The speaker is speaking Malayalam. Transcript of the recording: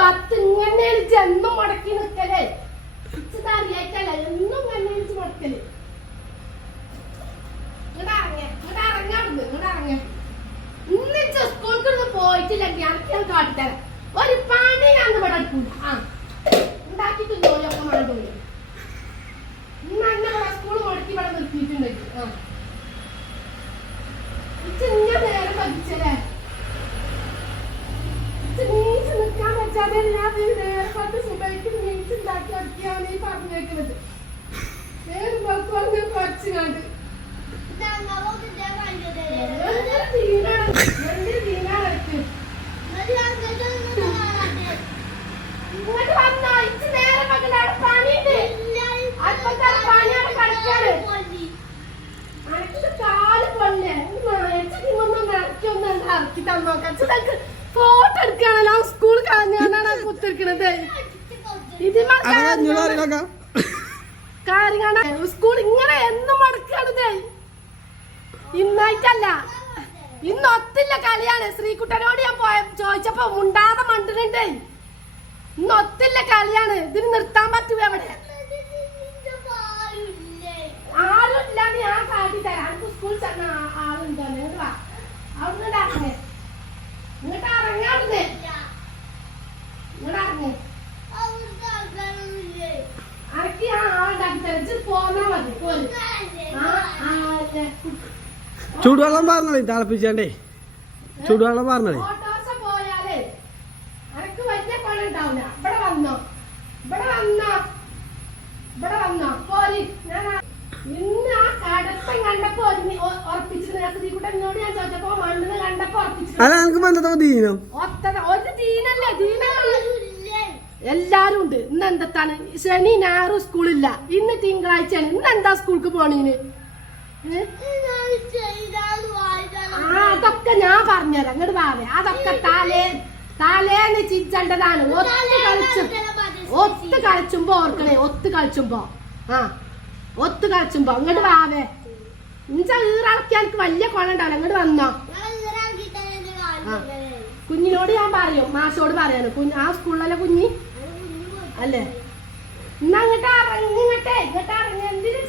കണ്ണേണിച്ച് എന്നും മടക്കി നിൽക്കലേ അറിയായിട്ടല്ല? എന്നും കണ്ണേണിച്ച് മുടക്കൽ. ഞാൻ ഒരു പണി ഞാൻ ഇവിടെ ആ. ഇന്ന് എന്നെ സ്കൂൾ മുടക്കി ഇവിടെ നിർത്തിയിട്ടുണ്ടെങ്കിൽ ആ. തന്നോക്കാം ഫോട്ടോ എടുക്കാണല്ലോ സ്കൂൾ കളഞ്ഞാണ് കുത്തിരിക്കണത്. അറിയില്ലക്ക കാര്യമാണ് സ്കൂൾ ഇങ്ങനെ എന്നും മടക്കണത് ഇന്നായിട്ടല്ല. ഇന്ന് ഒത്തില്ല കളിയാണ്. ശ്രീകുട്ടനോട് ഞാൻ പോയ ചോദിച്ചപ്പോ മുണ്ടാതെ മണ്ടുന്നുണ്ട് ഇന്ന് ഒത്തില്ല കളിയാണ് ഇതിന് നിർത്താൻ പറ്റുമോ എവിടെ ആരും ഇല്ലാതെ ഞാൻ കാട്ടി തരാം എനിക്ക് സ്കൂൾ ചെന്ന ആ- ആളുണ്ടോ നിങ്ങൾ വാ അവിടുന്ന് ഇറങ്ങേ ഇങ്ങോട്ട് ഇറങ്ങാടുന്നേ ഇങ്ങോട്ട് ഇറങ്ങേ അനക്ക് ഞാൻ ആളുണ്ടാക്കി തരാം ഇജ്ജ് പോന്നാ മതി പോര് ആ ആ അല്ലേ. ചൂടുവെള്ളം പറഞ്ഞോളി തിളപ്പിച്ചാണ്ടേ ചൂടുവെള്ളം പറഞ്ഞോളി ഓട്ടോസ പോയാലേ അനക്ക് വലിയ പണി ഉണ്ടാവില്ല ഇവിടെ വന്നോ ഇവിടെ വന്നോ ഇവിടെ വന്നോ. തിളപ്പിച്ചേണ്ടേ ചൂടുവെള്ളം ആ- ഇന്ന് ആ കടത്തം കണ്ടപ്പോ ഒ- ഉറപ്പിച്ചിരുന്നു ഞാൻ ശ്രീകുട്ടനോട് ഞാൻ ചോദിച്ചപ്പോ മണ്ണിന് കണ്ടപ്പോ ഉറപ്പിച്ചിരുന്നു അത് എനിക്ക് ബന്ധത്തോ ദീനം. ഒരു ദീനല്ലേ ദീനല്ലേ. എല്ലാരും ഉണ്ട്. ഇന്ന് എന്താണ് ശനി ഞായറും സ്കൂളില്ല ഇന്ന് തിങ്കളാഴ്ചയാണ് ഇന്ന് എന്താ സ്കൂൾക്ക് പോണീന്? ആ അതൊക്കെ ഞാൻ പറഞ്ഞുതരാം. അങ്ങോട്ട് പറയാം അതൊക്കെ തലേ തലേന്ന് ചിരിച്ചണ്ടതാണ്. ഒത്ത് കളിച്ചു ഒത്ത് കളിച്ചുമ്പോ ഓർക്കണേ. ഒത്ത് കളിച്ചുമ്പോ. ആ ഒത്ത് കളിച്ചുമ്പോ. അങ്ങോട്ട് വാവേ ഇഞ്ച ഈറളക്കാൻ വലിയ ഉണ്ടാവില്ല. അങ്ങോട്ട് വന്നോ. കുഞ്ഞിനോട് ഞാൻ പറയും മാഷോട് പറയാണ് കുഞ്ഞ് ആ സ്കൂളിലെ കുഞ്ഞി? അല്ലേ? ഇന്ന് അങ്ങോട്ട് ഇറങ്ങി ഇങ്ങോട്ടേ ഇങ്ങോട്ട് ഇറങ്ങി. എന്തിനു